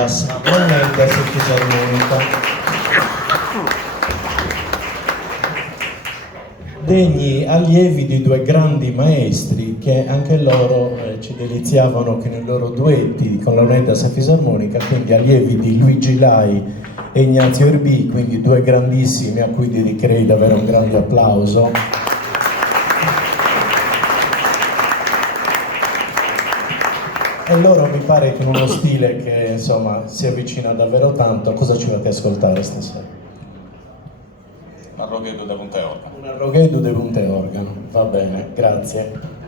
L'Ornetta Fisarmonica. Degni allievi di due grandi maestri che anche loro ci deliziavano con i loro duetti con l'Ornetta Fisarmonica, quindi allievi di Luigi Lai e Ignazio Erbì, quindi due grandissimi a cui dedicherei davvero un grande applauso. E loro mi pare che in uno stile che insomma si avvicina davvero tanto. Cosa ci fate ascoltare stasera? Un arroghedo da punta e organo. Un arroghedo di punta e organo, va bene, grazie.